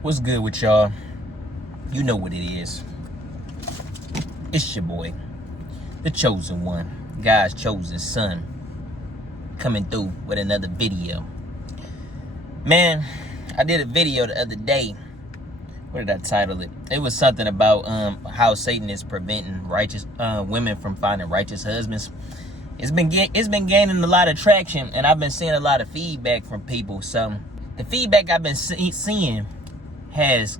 What's good with y'all? You know what it is. It's your boy, the chosen one, God's chosen son, coming through with another video. Man, I did a video the other day. What did I title it? It was something about how Satan is preventing righteous women from finding righteous husbands. It's been gaining a lot of traction, and I've been seeing a lot of feedback from people. So the feedback I've been seeing has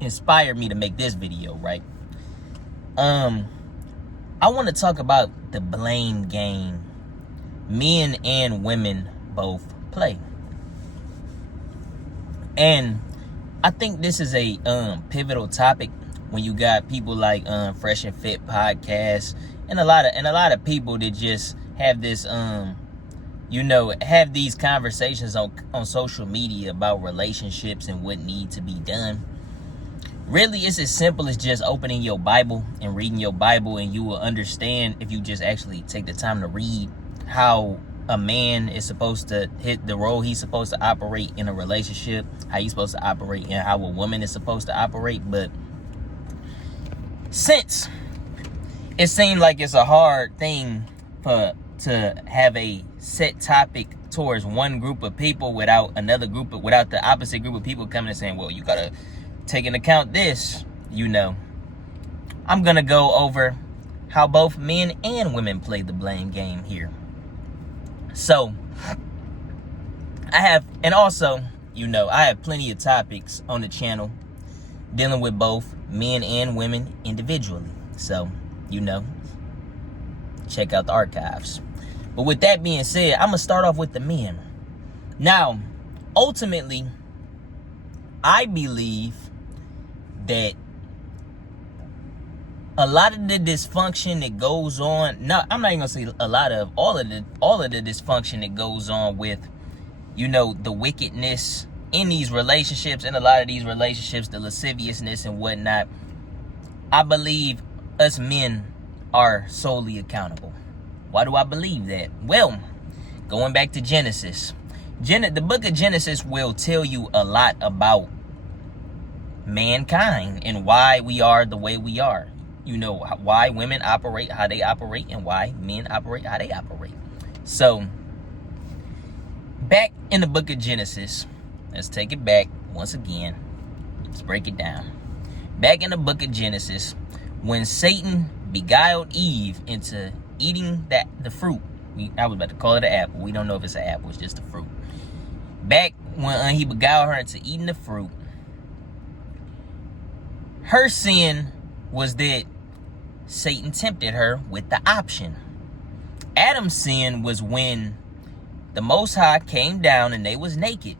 inspired me to make this video, right? I want to talk about the blame game men and women both play. And I think this is a pivotal topic when you got people like Fresh and Fit podcast and a lot of people that just have this have these conversations on social media about relationships and what needs to be done. Really, it's as simple as just opening your Bible and reading your Bible, and you will understand, if you just actually take the time to read, how a man is supposed to hit the role he's supposed to operate in a relationship, how he's supposed to operate, and how a woman is supposed to operate. But since it seemed like it's a hard thing to have a set topic towards one group of people without the opposite group of people coming and saying, well, you gotta take into account this, I'm gonna go over how both men and women play the blame game here. So I have plenty of topics on the channel dealing with both men and women individually. So, check out the archives. But with that being said, I'm gonna start off with the men. Now, ultimately, I believe that a lot of the dysfunction that goes on, I'm not even gonna say a lot of, all of the dysfunction that goes on with, the wickedness in these relationships, and a lot of these relationships, the lasciviousness and whatnot, I believe us men are solely accountable. Why do I believe that? Well, going back to Genesis, the book of Genesis will tell you a lot about mankind and why we are the way we are. Why women operate how they operate and why men operate how they operate. So, back in the book of Genesis, let's take it back once again. Let's break it down. Back in the book of Genesis, when Satan beguiled Eve into eating the fruit, I was about to call it an apple. We don't know if it's an apple, it's just a fruit. Back when he beguiled her into eating the fruit, her sin was that Satan tempted her with the option. Adam's sin was when the Most High came down and they was naked.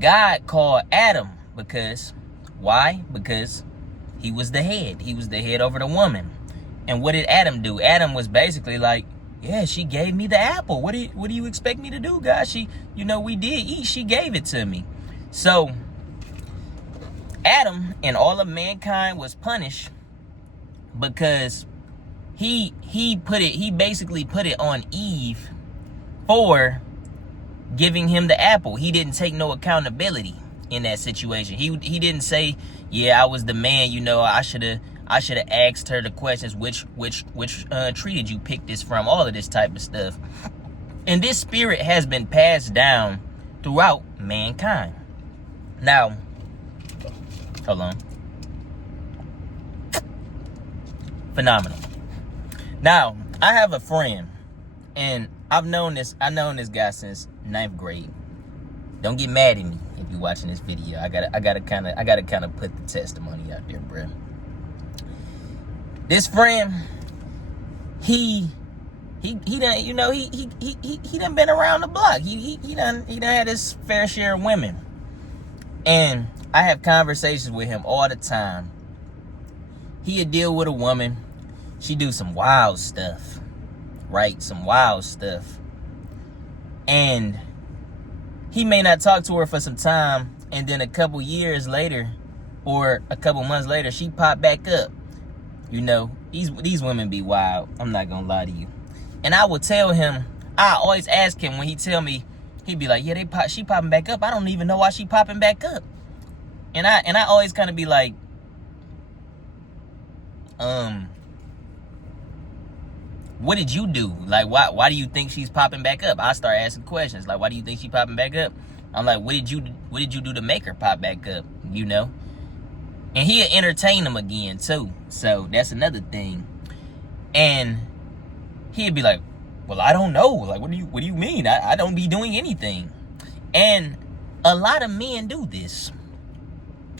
God called Adam why? Because he was the head. He was the head over the woman. And what did Adam do? Adam was basically like, yeah, she gave me the apple. What do you expect me to do, God? We did eat. She gave it to me. So Adam and all of mankind was punished because he basically put it on Eve for giving him the apple. He didn't take no accountability in that situation. He didn't say, yeah, I was the man, I should have asked her the questions, which tree did you pick this from, all of this type of stuff. And this spirit has been passed down throughout mankind. Now, hold on. Phenomenal. Now, I have a friend, and I've known this guy since 9th grade. Don't get mad at me if you're watching this video. I gotta kind of put the testimony out there, bro. This friend, he done been around the block. He done had his fair share of women. And I have conversations with him all the time. He'd deal with a woman. She do some wild stuff, right? Some wild stuff. And he may not talk to her for some time, and then a couple years later or a couple months later, she pop back up. These women be wild. I'm not gonna lie to you. And I will tell him, I always ask him when he tell me, He'd be like, yeah, she popping back up. I don't even know why she popping back up. And I always kind of be like, what did you do? Like, why do you think she's popping back up? I start asking questions like, why do you think she popping back up? I'm like, what did you do to make her pop back up? You know? And he'll entertain them again too. So that's another thing. And he'd be like, well, I don't know. Like, what do you mean? I don't be doing anything. And a lot of men do this.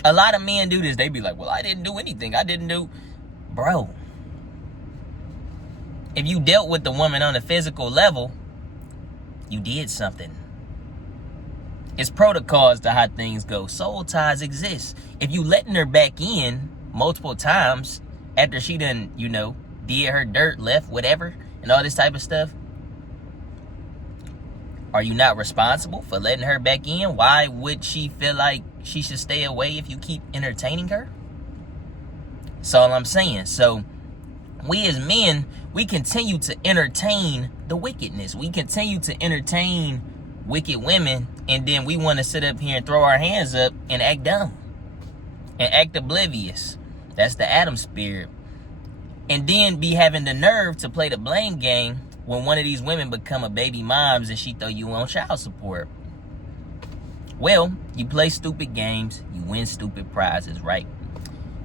A lot of men do this. They be like, well, I didn't do anything. I didn't do. Bro, if you dealt with the woman on a physical level, you did something. It's protocols to how things go. Soul ties exist. If you letting her back in multiple times after she done, you know, did her dirt, left, whatever, and all this type of stuff, are you not responsible for letting her back in? Why would she feel like she should stay away if you keep entertaining her? That's all I'm saying. So we as men, we continue to entertain the wickedness. We continue to entertain wicked women, and then we want to sit up here and throw our hands up and act dumb and act oblivious. That's the Adam spirit. And then be having the nerve to play the blame game when one of these women become a baby moms and she throw you on child support. Well, you play stupid games, you win stupid prizes, right?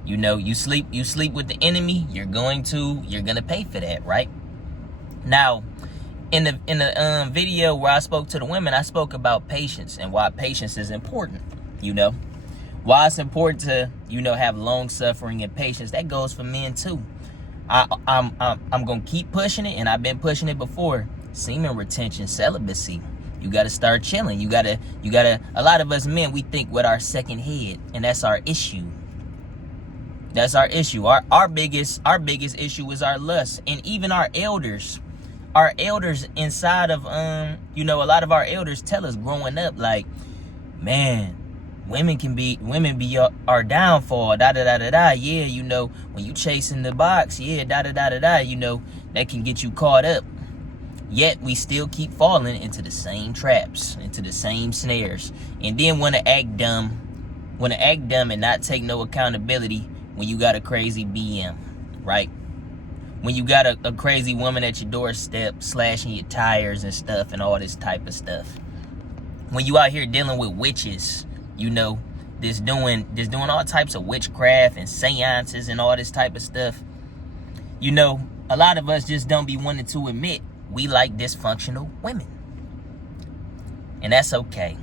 You know, you sleep with the enemy, you're gonna pay for that, right? Now, in the video where I spoke to the women, I spoke about patience and why patience is important, you know? Why it's important to, you know, have long suffering and patience. That goes for men too. I'm gonna keep pushing it, and I've been pushing it before. Semen retention, celibacy. You gotta start chilling. You gotta. A lot of us men, we think with our second head, and that's our issue. That's our issue. Our biggest issue is our lust, and even our elders inside of you know, a lot of our elders tell us growing up, like, man, women be our downfall, da da da da da. Yeah, you know, when you chasing the box, yeah, da da da da da. You know, that can get you caught up. Yet we still keep falling into the same traps, into the same snares, and then want to act dumb and not take no accountability when you got a crazy BM, right? When you got a crazy woman at your doorstep slashing your tires and stuff and all this type of stuff. When you out here dealing with witches, you know, just doing all types of witchcraft and seances and all this type of stuff. You know, a lot of us just don't be wanting to admit we like dysfunctional women. And that's okay.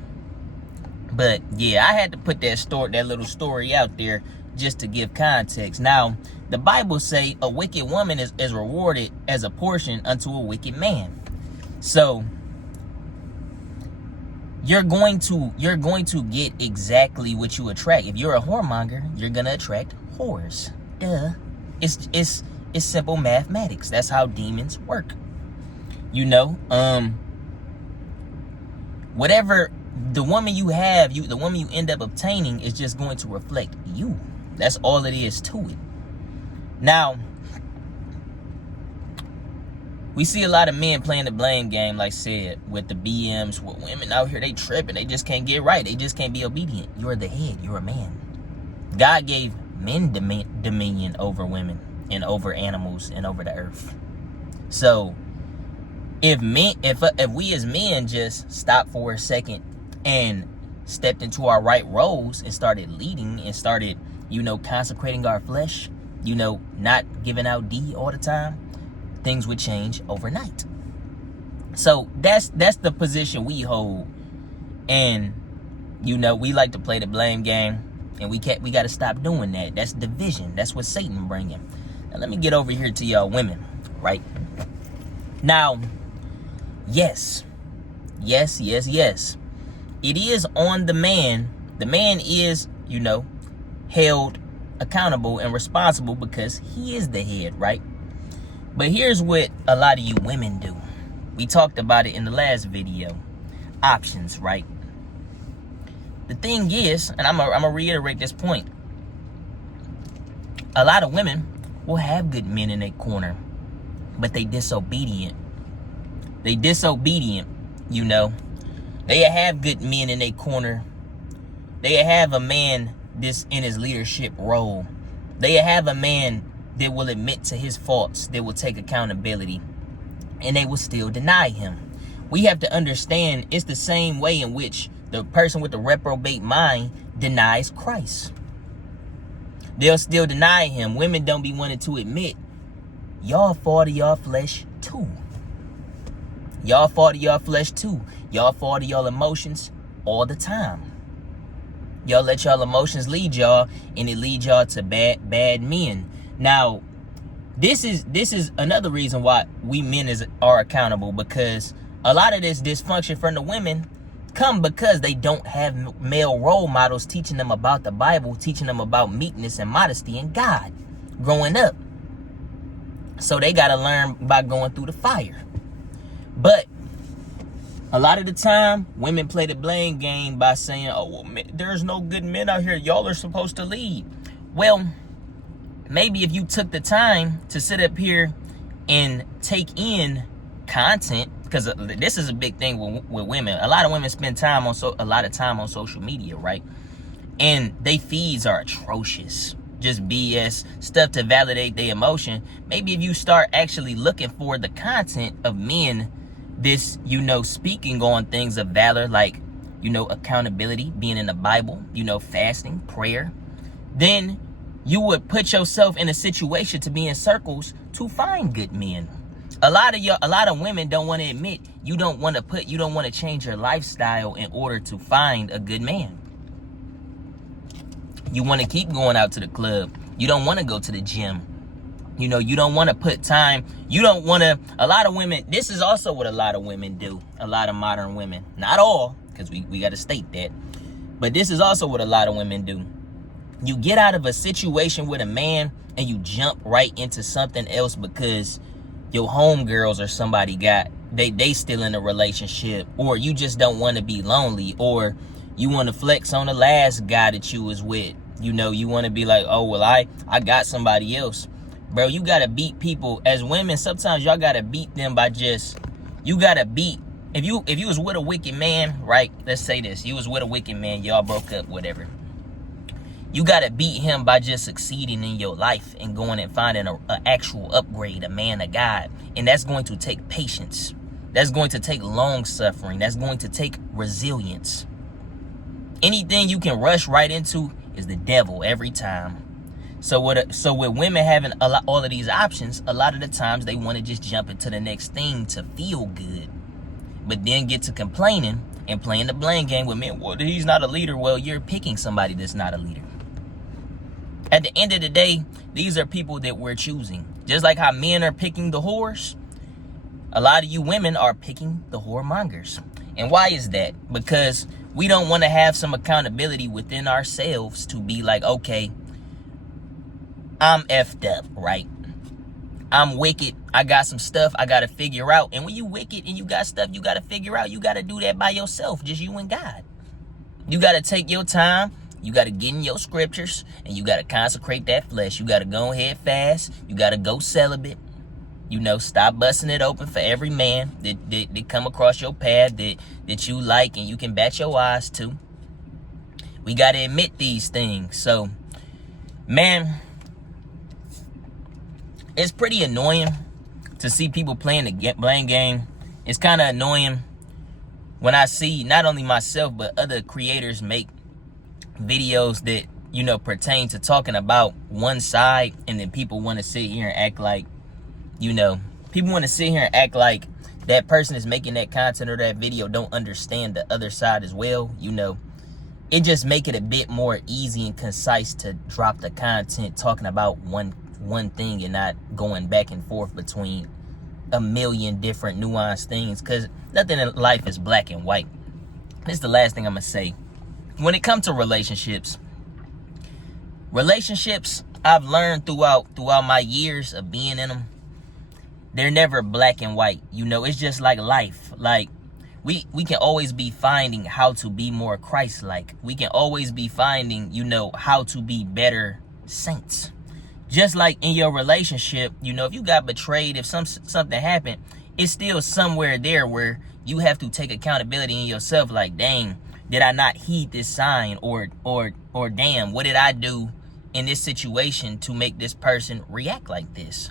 But yeah, I had to put that little story out there just to give context. Now, the Bible say a wicked woman is rewarded as a portion unto a wicked man. So you're going to get exactly what you attract. If you're a whoremonger, you're gonna attract whores. Duh. It's simple mathematics. That's how demons work. You know, whatever the woman you have, the woman you end up obtaining is just going to reflect you. That's all it is to it. Now, we see a lot of men playing the blame game, like I said, with the BMs, with women out here, they tripping. They just can't get right. They just can't be obedient. You're the head. You're a man. God gave men dominion over women and over animals and over the earth. So if we as men just stopped for a second and stepped into our right roles and started leading and started, you know, consecrating our flesh, you know, not giving out D all the time, things would change overnight. So that's the position we hold. And, you know, we like to play the blame game, and we got to stop doing that. That's division. That's what Satan bringing. Now let me get over here to y'all women, right? Now, yes. It is on the man. The man is, you know, held accountable and responsible because he is the head, right? But here's what a lot of you women do. We talked about it in the last video. Options, right? The thing is, and I'm gonna reiterate this point. A lot of women will have good men in their corner, but they disobedient. You know. They have good men in their corner. They have a man this in his leadership role. They have a man that will admit to his faults, that will take accountability, and they will still deny him. We have to understand it's the same way in which the person with the reprobate mind denies Christ. They'll still deny him. Women don't be wanting to admit, y'all fall to y'all flesh too. Y'all fall to y'all flesh too. Y'all fall to y'all emotions all the time. Y'all let y'all emotions lead y'all, and it leads y'all to bad men. Now, this is another reason why we men are accountable, because a lot of this dysfunction from the women come because they don't have male role models teaching them about the Bible, teaching them about meekness and modesty and God growing up. So they got to learn by going through the fire. But a lot of the time, women play the blame game by saying, oh, well, there's no good men out here. Y'all are supposed to lead. Well, maybe if you took the time to sit up here and take in content, because this is a big thing with women. A lot of women spend time on a lot of time on social media, right? And they feeds are atrocious. Just BS stuff to validate their emotion. Maybe if you start actually looking for the content of men this, speaking on things of valor, like, accountability, being in the Bible, fasting, prayer, then you would put yourself in a situation to be in circles to find good men. A lot of women don't want to admit you don't want to change your lifestyle in order to find a good man. You want to keep going out to the club. You don't want to go to the gym. You don't want to put time. You don't want to. A lot of women, this is also what a lot of women do. A lot of modern women. Not all, because we got to state that. But this is also what a lot of women do. You get out of a situation with a man and you jump right into something else because your homegirls or somebody they still in a relationship, or you just don't want to be lonely, or you want to flex on the last guy that you was with. You want to be like, oh, well, I got somebody else. Bro, you got to beat people. As women, sometimes y'all got to beat them by you got to beat. If you was with a wicked man, right? Let's say this. You was with a wicked man. Y'all broke up, whatever. You got to beat him by just succeeding in your life and going and finding an actual upgrade, a man of God. And that's going to take patience. That's going to take long suffering. That's going to take resilience. Anything you can rush right into is the devil every time. So with women having all of these options, a lot of the times they want to just jump into the next thing to feel good, but then get to complaining and playing the blame game with men. Well, he's not a leader. Well, you're picking somebody that's not a leader. At the end of the day, these are people that we're choosing. Just like how men are picking the whores, a lot of you women are picking the whoremongers. And why is that? Because we don't want to have some accountability within ourselves to be like, okay, I'm effed up, right? I'm wicked. I got some stuff I got to figure out. And when you wicked and you got stuff you got to figure out, you got to do that by yourself, just you and God. You got to take your time. You got to get in your scriptures, and you got to consecrate that flesh. You got to go ahead fast. You got to go celibate. Stop busting it open for every man that come across your path that you like and you can bat your eyes to. We got to admit these things. So, man, it's pretty annoying to see people playing the blame game. It's kind of annoying when I see not only myself but other creators make videos that, pertain to talking about one side, and then people want to sit here and act like, people want to sit here and act like that person is making that content or that video don't understand the other side as well. It just make it a bit more easy and concise to drop the content talking about one thing and not going back and forth between a million different nuanced things, because nothing in life is black and white. This is the last thing I'm gonna say. When it comes to relationships, I've learned throughout my years of being in them, they're never black and white. It's just like life. Like, we can always be finding how to be more Christ-like. We can always be finding, how to be better saints. Just like in your relationship, if you got betrayed, if something happened, it's still somewhere there where You have to take accountability in yourself. Like, dang, did I not heed this sign? Or damn, what did I do in this situation to make this person react like this?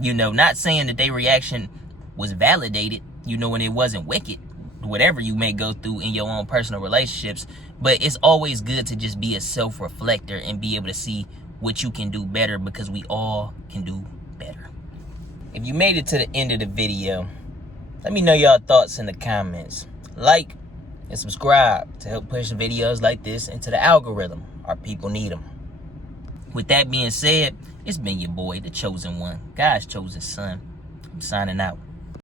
You know, not saying that their reaction was validated, you know, and it wasn't wicked, whatever you may go through in your own personal relationships. But it's always good to just be a self-reflector and be able to see what you can do better, because we all can do better. If you made it to the end of the video, let me know your thoughts in the comments. Like and subscribe to help push videos like this into the algorithm. Our people need them. With that being said, it's been your boy, the chosen one, God's chosen son. I'm signing out.